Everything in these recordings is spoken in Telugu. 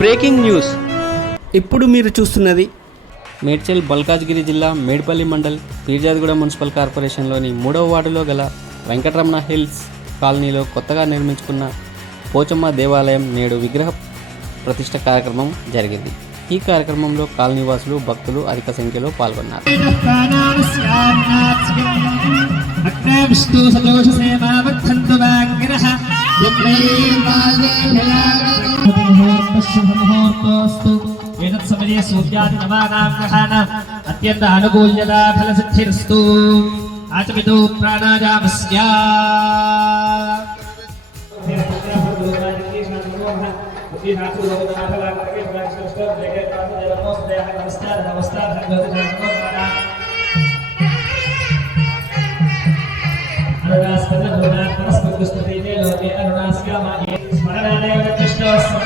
బ్రేకింగ్ న్యూస్ ఇప్పుడు మీరు చూస్తున్నది మేడ్చల్ బల్కాజ్గిరి జిల్లా మేడ్పల్లి మండల్ పీర్జాదిగూడ మున్సిపల్ కార్పొరేషన్లోని మూడవ వార్డులో గల వెంకటరమణ హిల్స్ కాలనీలో కొత్తగా నిర్మించుకున్న పోచమ్మ దేవాలయం నేడు విగ్రహ ప్రతిష్ట కార్యక్రమం జరిగింది ఈ కార్యక్రమంలో కాలనీవాసులు భక్తులు అధిక సంఖ్యలో పాల్గొన్నారు అగ్నే విష్ణు సదోష సేవావర్ధంతు వాగ్గిరః ముహూర్తోస్తు ఏతత్ సమయే సూర్యాది నవానాం గ్రహాణం అత్యంత అనుకూల్యతా ఫలసిద్ధిరస్తు ఆచమితో ప్రాణాయామస్య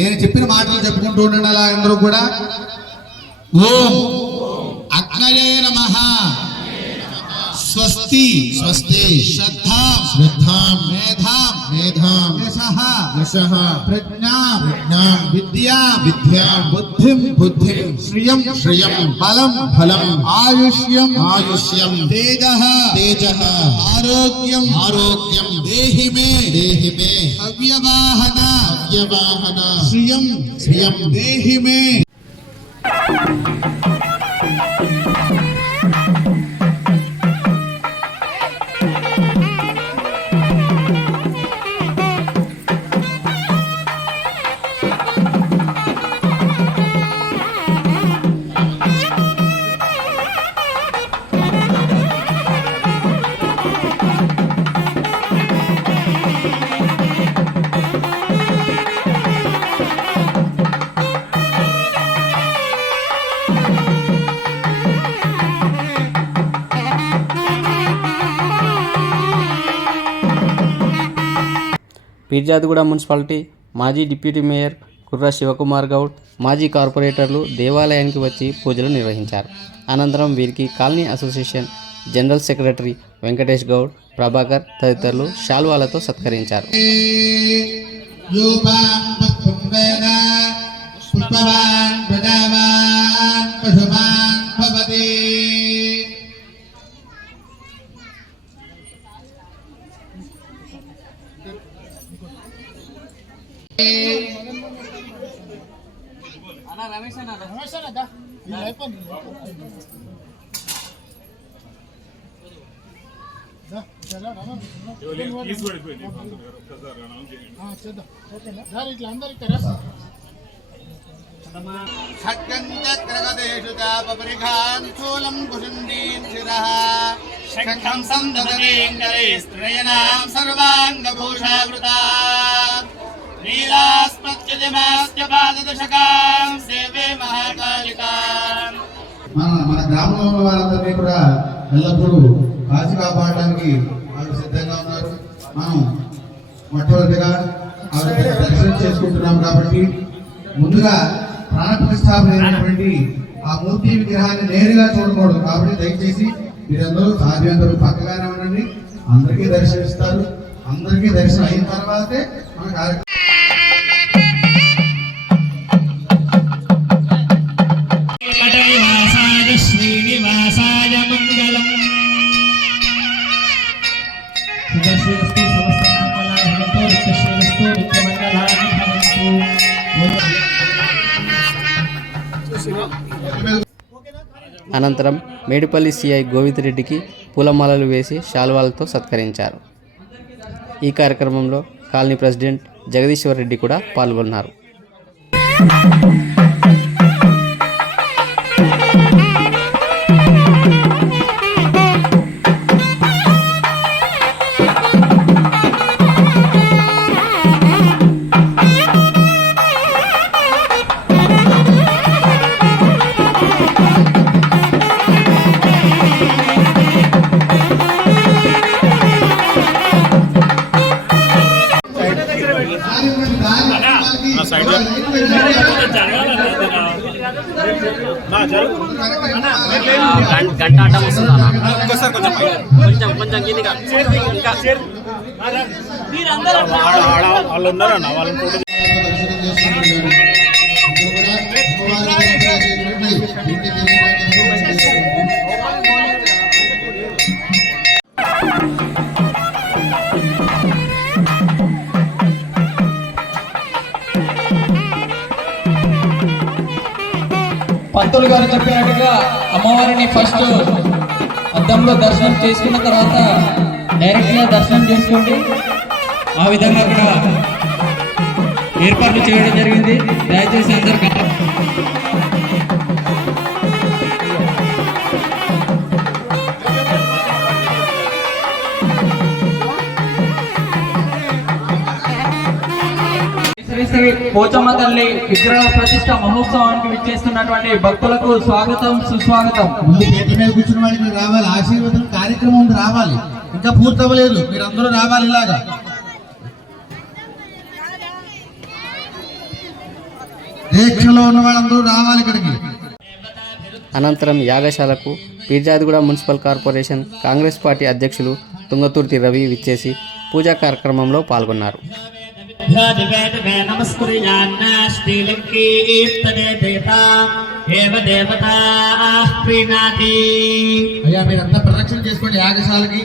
నేను చెప్పిన మాటలు చెప్పుకుంటూ ఉండండి అలా అందరూ కూడా. ఓం. అగ్నయే నమః. स्वस्ति स्वस्ते श्रद्धा श्रद्धा मेधा मेधा यशः यशः प्रज्ञा प्रज्ञा विद्या विद्या बुद्धिं बुद्धिं श्रियं श्रियं बलं फलम् आयुष्यम् आयुष्यम् तेजः तेजः आरोग्यम् आरोग्यम् देहि मे देहि मे हव्यवाहन हव्यवाहन श्रियं श्रियं। देहि मे। పీర్జాదిగూడ మున్సిపాలిటీ మాజీ డిప్యూటీ మేయర్ కుర్ర శివకుమార్ గౌడ్ మాజీ కార్పొరేటర్లు దేవాలయానికి వచ్చి పూజలు నిర్వహించారు. అనంతరం వీరికి colony association general secretary Venkatesh Goud Prabhakar తదితరులు శాల్వాలతో సత్కరించారు. యూపాం పక్వం వేద పుష్పవాన్ ప్రజావాన్ పశుమాన్ భవతి ఖడ్గం చక్రగదేషు చాపరిఘాన్ స్థూలం కుశుండీన్ శిరః. శంఖం మన మన గ్రామంలో వాళ్ళందరినీ కూడా ఎల్లప్పుడూ కాచి కాపాడడానికి వాళ్ళు సిద్ధంగా ఉన్నారు. మనం మొట్టమొదటిగా ఆవిడ దర్శనం చేసుకుంటున్నాం కాబట్టి ముందుగా ప్రాణ ప్రతిష్టాపన అయినటువంటి ఆ మూర్తి విగ్రహాన్ని నేరుగా చూడకూడదు కాబట్టి దయచేసి మీరందరూ సాధ్యంతరూ పక్కగానే ఉండండి. అందరికీ దర్శనమిస్తారు. అందరికీ దర్శనం అయిన తర్వాతే మన కార్యక్రమం అనంతరం మేడిపల్లి సిఐ గోవిందరెడ్డికి పూలమాలలు వేసి శాల్వాలతో సత్కరించారు. ఈ కార్యక్రమంలో కాలనీ ప్రెసిడెంట్ జగదీశ్వర్ రెడ్డి కూడా పాల్గొన్నారు. గంట అడ్డం వస్తుంది కొంచెం కొంచెం కిందిగా ఇంకా. దర్శనం చేసుకుంటున్నారు. ఇంటికి పంతులు గారు చెప్పినట్టుగా అమ్మవారిని ఫస్ట్ అద్దంలో దర్శనం చేసుకున్న తర్వాత డైరెక్ట్గా దర్శనం చేసుకోండి. ఆ విధంగా అక్కడ ఏర్పాట్లు చేయడం జరిగింది. దయచేసి అందరికీ పోచమ్మ తల్లి విగ్రహ ప్రతిష్ట మహోత్సవానికి విచ్చేస్తున్నటువంటి భక్తులకు స్వాగతం సుస్వాగతం. ముందు పీట మీద కూర్చున్న వాడికి రావాలి. ఆశీర్వదం కార్యక్రమం ఉంది రావాలి. ఇంకా పూర్తవ్వలేదు. మీరు అందరూ రావాలి ఇలాగా. దీక్షలో ఉన్న వాళ్ళందరూ రావాలి ఇక్కడికి. అనంతరం యాగశాలకు Peerzadiguda municipal corporation Congress party అధ్యక్షులు తుంగతుర్తి రవి విచ్చేసి పూజా కార్యక్రమంలో పాల్గొన్నారు. దివే నమస్కృయాన్నాస్తిలింకీర్తనే దేవతా ఏవ దేవతా ప్రీణాతి అయ్యా మీరంతా ప్రదక్షిణ చేసుకోండి యాగశాలకి.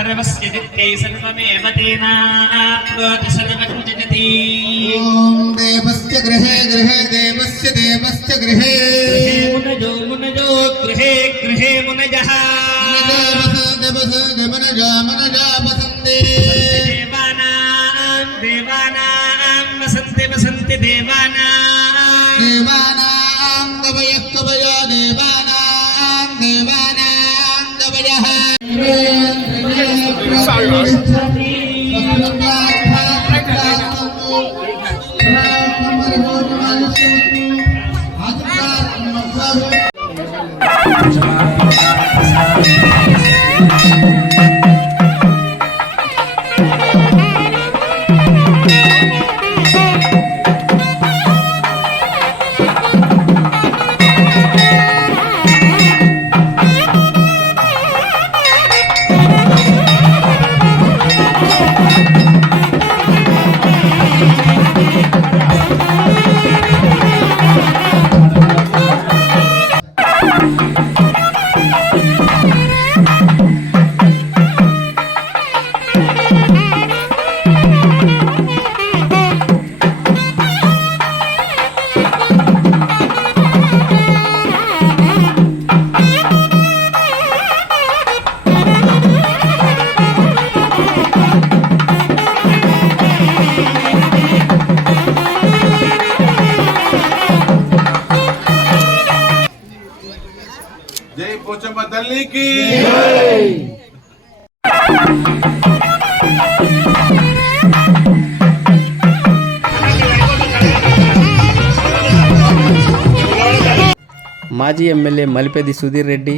सर्वस्य दित्यै सर्वमेव तेनाप्नोति सर्वकं जगति ॐ देवस्य गृहे गृहे देवस्य देवस्य गृहे। मुनजो मुनजो गृहे गृहे मुनजः। देवस देवस देवनजा मनजा वसन्ते। देवानां देवानां वसन्ते वसन्ति देवानां। देवानां कवयः कवया देवा మాజీ ఎమ్మెల్యే మలిపెది సుధీర్ రెడ్డి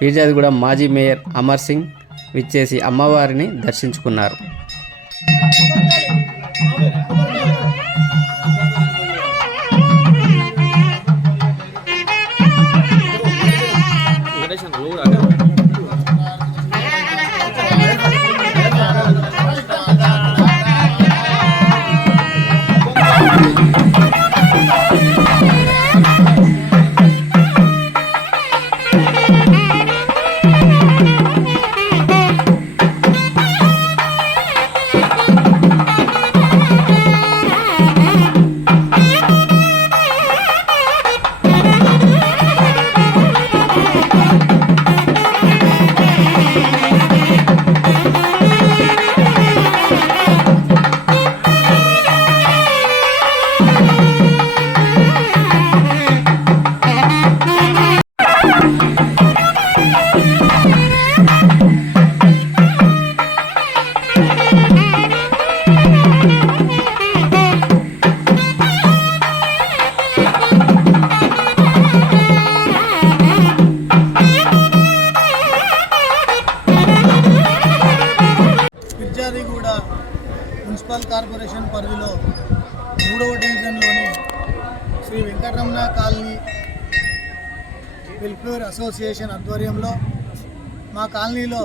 పీర్జాదిగూడ మాజీ మేయర్ అమర్ సింగ్ విచ్చేసి అమ్మవారిని దర్శించుకున్నారు. మున్సిపల్ పరిధిలో మూడవ డివిజన్లోని Shri Venkataramana colony welfare association ఆధ్వర్యంలో మా కాలనీలో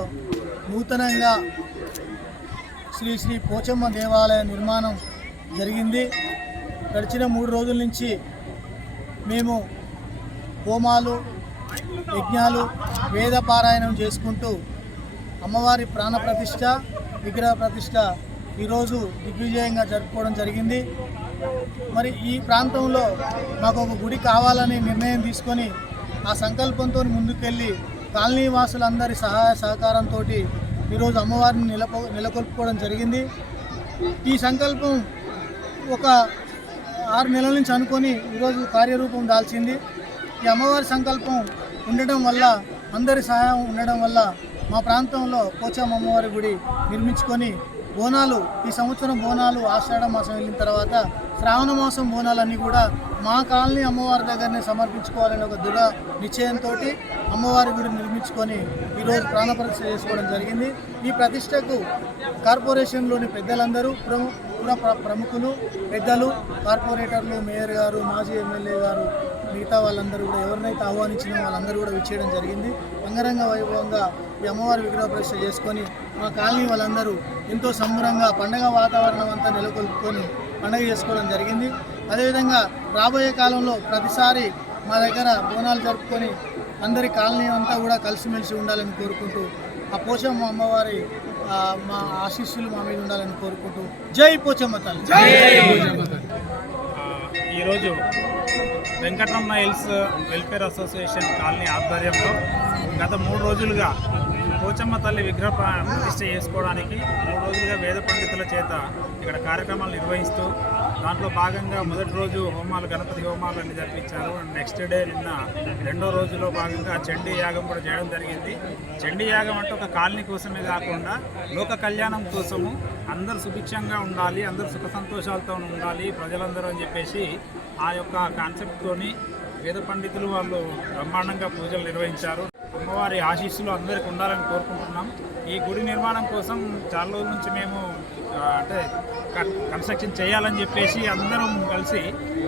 నూతనంగా శ్రీ శ్రీ పోచమ్మ దేవాలయ నిర్మాణం జరిగింది. గడిచిన మూడు రోజుల నుంచి మేము హోమాలు యజ్ఞాలు వేద పారాయణం చేసుకుంటూ అమ్మవారి ప్రాణ ప్రతిష్ట విగ్రహ ప్రతిష్ట ఈరోజు దిగ్విజయంగా జరుపుకోవడం జరిగింది. మరి ఈ ప్రాంతంలో మాకు ఒక గుడి కావాలని నిర్ణయం తీసుకొని ఆ సంకల్పంతో ముందుకెళ్ళి కాలనీ వాసులందరి సహాయ సహకారంతో ఈరోజు అమ్మవారిని నిలప నెలకొల్పుకోవడం జరిగింది. ఈ సంకల్పం ఒక ఆరు నెలల నుంచి అనుకొని ఈరోజు కార్యరూపం దాల్చింది. ఈ అమ్మవారి సంకల్పం ఉండడం వల్ల అందరి సహాయం ఉండడం వల్ల మా ప్రాంతంలో పోచమ్మ అమ్మవారి గుడి నిర్మించుకొని బోనాలు ఈ సంవత్సరం బోనాలు ఆషాఢ మాసం వెళ్ళిన తర్వాత శ్రావణ మాసం బోనాలన్నీ కూడా మా కాలనీ అమ్మవారి దగ్గరనే సమర్పించుకోవాలని ఒక దృఢ నిశ్చయంతో అమ్మవారి గుడి నిర్మించుకొని ఈరోజు ప్రాణప్రతిష్ఠ చేసుకోవడం జరిగింది. ఈ ప్రతిష్టకు కార్పొరేషన్లోని పెద్దలందరూ ప్రముఖ పుర ప్రముఖులు పెద్దలు కార్పొరేటర్లు మేయర్ గారు మాజీ ఎమ్మెల్యే గారు మిగతా వాళ్ళందరూ కూడా ఎవరినైతే ఆహ్వానించిన వాళ్ళందరూ కూడా విచ్చేయడం జరిగింది. అంగరంగ వైభవంగా ఈ అమ్మవారి విగ్రహ ప్రతిష్ఠ చేసుకొని మా కాలనీ వాళ్ళందరూ ఎంతో సంబరంగా పండగ వాతావరణం అంతా నెలకొల్పుకొని పండగ చేసుకోవడం జరిగింది. అదేవిధంగా రాబోయే కాలంలో ప్రతిసారి మా దగ్గర బోనాలు జరుపుకొని అందరి కాలనీ అంతా కూడా కలిసిమెలిసి ఉండాలని కోరుకుంటూ ఆ పోచమ్మ అమ్మవారి మా ఆశీస్సులు మా మీద ఉండాలని కోరుకుంటూ జై పోచమ్మ తల్లి. ఈరోజు Venkataramana hills welfare association colony ఆధ్వర్యంలో గత మూడు రోజులుగా పోచమ్మ తల్లి విగ్రహ ప్రతిష్ట చేసుకోవడానికి మూడు రోజులుగా వేద పండితుల చేత ఇక్కడ కార్యక్రమాలు నిర్వహిస్తూ దాంట్లో భాగంగా మొదటి రోజు హోమాలు గణపతి హోమాలు అన్ని జరిపించారు. నెక్స్ట్ డే నిన్న రెండో రోజులో భాగంగా చండీ యాగం కూడా చేయడం జరిగింది. చండీ యాగం అంటే ఒక కాలనీ కోసమే కాకుండా లోక కళ్యాణం కోసము అందరూ సుభిక్షంగా ఉండాలి అందరూ సుఖ సంతోషాలతో ఉండాలి ప్రజలందరూ అని చెప్పేసి ఆ యొక్క కాన్సెప్ట్తోని వేద పండితులు వాళ్ళు బ్రహ్మాండంగా పూజలు నిర్వహించారు. అమ్మవారి ఆశీస్సులు అందరికి ఉండాలని కోరుకుంటున్నాం. ఈ గుడి నిర్మాణం కోసం చాలా రోజుల నుంచి మేము అంటే కన్స్ట్రక్షన్ చేయాలని చెప్పేసి అందరం కలిసి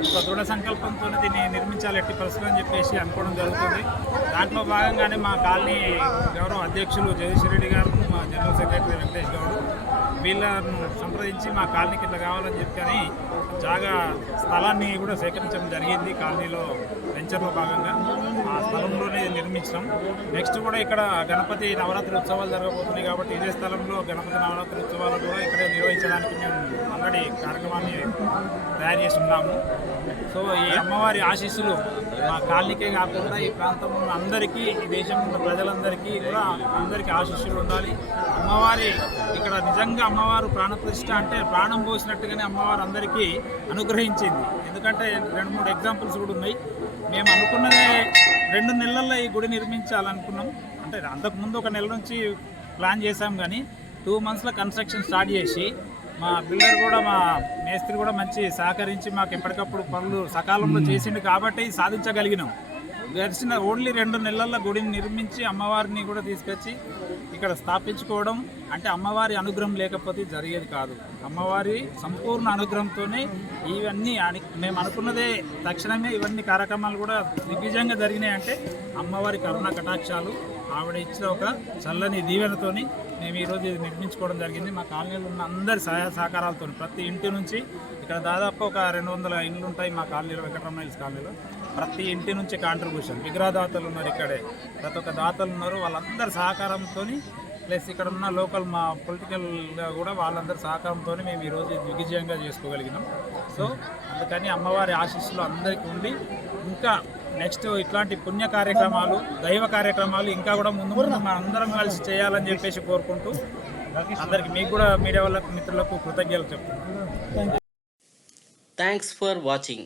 ఒక దృఢ సంకల్పంతో దీన్ని నిర్మించాలి ఎట్టి పరిస్థితులు అని చెప్పేసి అనుకోవడం జరుగుతుంది. దాంట్లో భాగంగానే మా కాలనీ గౌరవ అధ్యక్షులు జగదీశ్వర రెడ్డి గారు మా జనరల్ సెక్రటరీ వెంకటేష్ గౌడ్ వీళ్ళను సంప్రదించి మా కాలనీకి ఇట్లా కావాలని చెప్పి జాగా స్థలాన్ని కూడా సేకరించడం జరిగింది. కాలనీలో వెంచర్లో భాగంగా ఆ స్థలంలోనే నిర్మించడం నెక్స్ట్ కూడా ఇక్కడ గణపతి నవరాత్రి ఉత్సవాలు జరగబోతున్నాయి కాబట్టి ఇదే స్థలంలో గణపతి నవరాత్రి ఉత్సవాలు కూడా ఇక్కడే నిర్వహించడానికి మేము ఆల్రెడీ కార్యక్రమాన్ని తయారు చేసి ఉన్నాము సో ఈ అమ్మవారి ఆశీస్సులు మా కాలనీకే కాకుండా ఈ ప్రాంతంలో ఉన్న అందరికీ ఈ దేశంలో ఉన్న ప్రజలందరికీ కూడా అందరికీ ఆశీస్సులు ఉండాలి. అమ్మవారి ఇక్కడ నిజంగా అమ్మవారు ప్రాణప్రతిష్ఠ అంటే ప్రాణం పోసినట్టుగానే అమ్మవారు అందరికీ అనుగ్రహించింది. ఎందుకంటే రెండు మూడు ఎగ్జాంపుల్స్ కూడా ఉన్నాయి. మేము అనుకున్నదే రెండు నెలల్లో ఈ గుడి నిర్మించాలనుకున్నాం. అంటే అంతకుముందు ఒక నెల నుంచి ప్లాన్ చేశాం కానీ టూ మంత్స్లో కన్స్ట్రక్షన్ స్టార్ట్ చేసి మా బిల్డర్ కూడా మా మేస్త్రి కూడా మంచి సహకరించి మాకు ఎప్పటికప్పుడు పనులు సకాలంలో చేసిండు కాబట్టి సాధించగలిగినాం. గడిచిన ఓన్లీ రెండు నెలల్లో గుడిని నిర్మించి అమ్మవారిని కూడా తీసుకొచ్చి ఇక్కడ స్థాపించుకోవడం అంటే అమ్మవారి అనుగ్రహం లేకపోతే జరిగేది కాదు. అమ్మవారి సంపూర్ణ అనుగ్రహంతోనే ఇవన్నీ మేము అనుకున్నదే తక్షణమే ఇవన్నీ కార్యక్రమాలు కూడా దిగ్విజయంగా జరిగినాయి అంటే అమ్మవారి కరుణ కటాక్షాలు ఆవిడ ఇచ్చిన ఒక చల్లని దీవెనతోని మేము ఈరోజు ఇది నిర్మించుకోవడం జరిగింది. మా కాలనీలో ఉన్న అందరి సహాయ సహకారాలతో ప్రతి ఇంటి నుంచి ఇక్కడ దాదాపు ఒక రెండు వందల ఇండ్లు ఉంటాయి మా కాలనీలో వెంకటరమణ హిల్స్ కాలనీలో. ప్రతి ఇంటి నుంచి కాంట్రిబ్యూషన్ విగ్రహదాతలు ఉన్నారు ఇక్కడే. ప్రతి ఒక్క దాతలు ఉన్నారు. వాళ్ళందరి సహకారంతో ప్లస్ ఇక్కడ ఉన్న లోకల్ మా పొలిటికల్గా కూడా వాళ్ళందరి సహకారంతో మేము ఈరోజు దిగ్విజయంగా చేసుకోగలిగినాం. సో అందుకని అమ్మవారి ఆశీస్సులు అందరికీ ఉండి ఇంకా నెక్స్ట్ ఇట్లాంటి పుణ్య కార్యక్రమాలు దైవ కార్యక్రమాలు ఇంకా కూడా ముందు ముందు మన అందరం కలిసి చేయాలని చెప్పేసి కోరుకుంటూ అందరికి మీకు కూడా మీడియా వాళ్ళకు మిత్రులకు కృతజ్ఞతలు చెప్తున్నాను thanks for watching